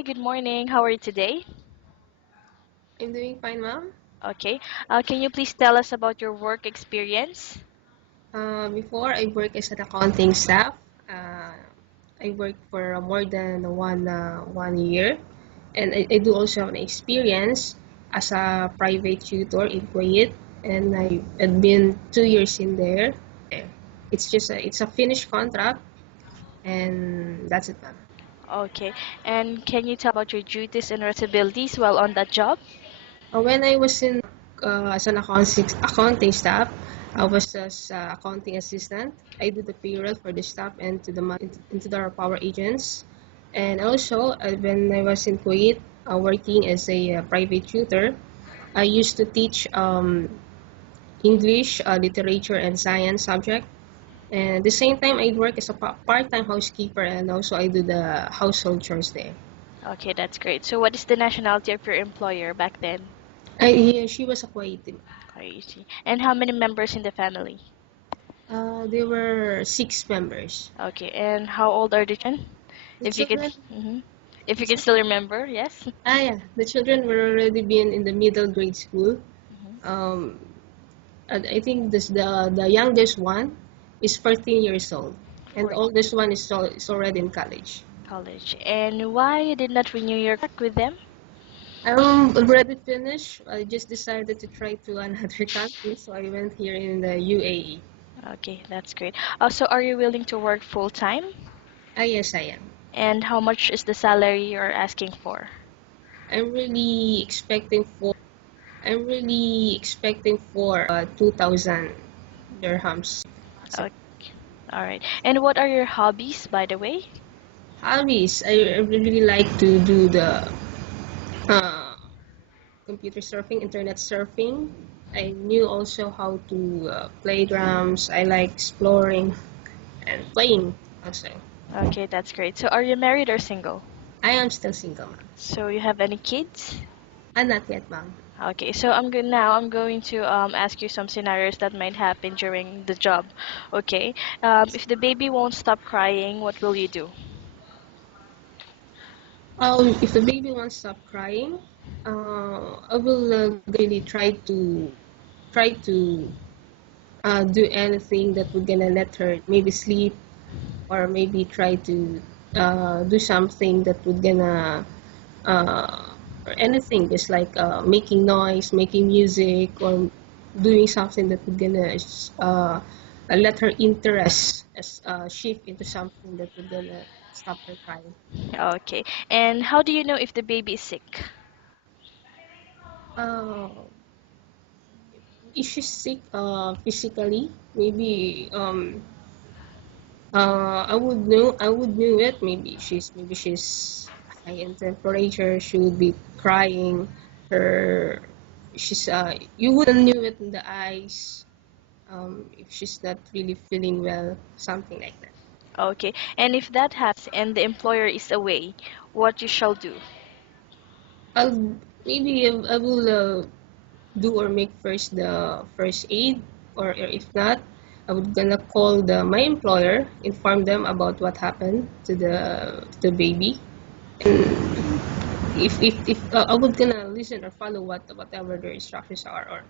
Hi, good morning. How are you today? I'm doing fine, ma'am. Okay. Can you please tell us about your work experience? Before I work as an accounting staff, uh, I worked for more than 1 year, and I do also have an experience as a private tutor in Kuwait, and I had been 2 years in there. It's a finished contract, and that's it, ma'am. Okay. And can you tell about your duties and responsibilities while on that job? When I was in as an accounting staff, I was as accounting assistant. I do the payroll for the staff and to the into the power agents. And also, when I was in Kuwait, working as a private tutor, I used to teach English, literature, and science subject. And at the same time, I work as a part-time housekeeper, and also I do the household chores there. Okay, that's great. So what is the nationality of your employer back then? She was a Kuwaiti. I see. And how many members in the family? There were 6 members. Okay. And how old are the children? The If you could, children, if the you can chil- still remember, yes? yeah, the children were already been in the middle grade school. Mhm. Um, and I think the youngest one is 14 years old, and the For oldest one is already in college. college. And why you did not renew your contract with them? I'm already finished. I just decided to try to another country, so I went here in the UAE. Okay, that's great. Also, are you willing to work full time? Ah, yes, I am. And how much is the salary you're asking for? I'm really expecting for I'm really expecting for 2,000 dirhams. So, Okay, all right. And what are your hobbies, by the way? hobbies. I really like to do the uh, computer surfing, internet surfing. I knew also how to play drums. I like exploring and playing also. Okay, that's great. So, are you married or single? I am still single, ma'am. So, you have any kids? Not yet, ma'am. Okay, so I'm going to ask you some scenarios that might happen during the job. Okay, if the baby won't stop crying, what will you do? If the baby won't stop crying, I will really try to do anything that would gonna let her maybe sleep, or maybe try to do something that would gonna uh, or anything, just like making noise, making music, or doing something that would gonna let her interest shift into something that would gonna stop her crying. Okay, and how do you know if the baby is sick? uh, if she's sick physically, maybe I would know it. Maybe she's high in temperature. She would be crying. Her she's You would knew it in the eyes. If she's not really feeling well, something like that. Okay, and if that happens and the employer is away, what you shall do? I'll maybe I will do or make first the first aid, or if not, I would gonna call my employer, inform them about what happened to the baby, and if I would gonna listen or follow whatever their instructions are,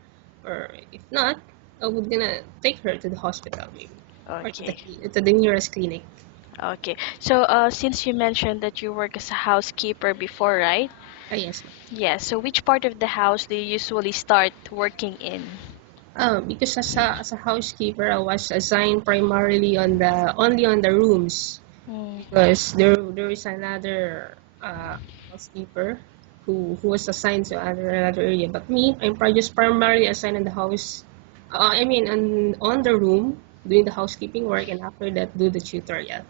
or if not, I would gonna take her to the hospital maybe, or to the Okay. to the nearest clinic. Okay. So, since you mentioned that you work as a housekeeper before, right? Ah, yes, ma'am. Yeah. So, which part of the house do you usually start working in? Because as a housekeeper, I was assigned primarily on the only on the rooms, Mm. because there is another housekeeper who was assigned to another area. But me, just primarily assigned in the house. I mean, on the room, doing the housekeeping work, and after that, do the tutorial.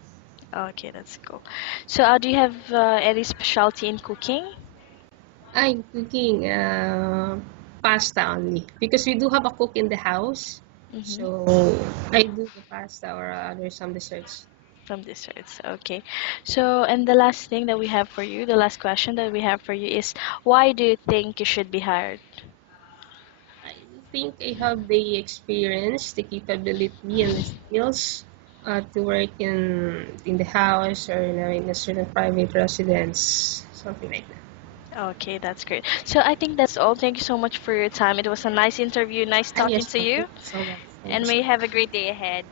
Okay, that's cool. So, do you have any specialty in cooking? I'm cooking pasta only, because we do have a cook in the house. Mm-hmm. So I do the pasta or other some desserts. From desserts. Okay. So, and the last thing that we have for you, the last question that we have for you is, why do you think you should be hired? I think I have the experience, the capability, and the skills to work in the house, or in a certain private residence. something like that. Okay, that's great. So I think that's all. Thank you so much for your time. It was a nice interview, nice Ah, talking yes, to ma'am. you, Thank you so much. Thank you and so may you have a much. great day ahead.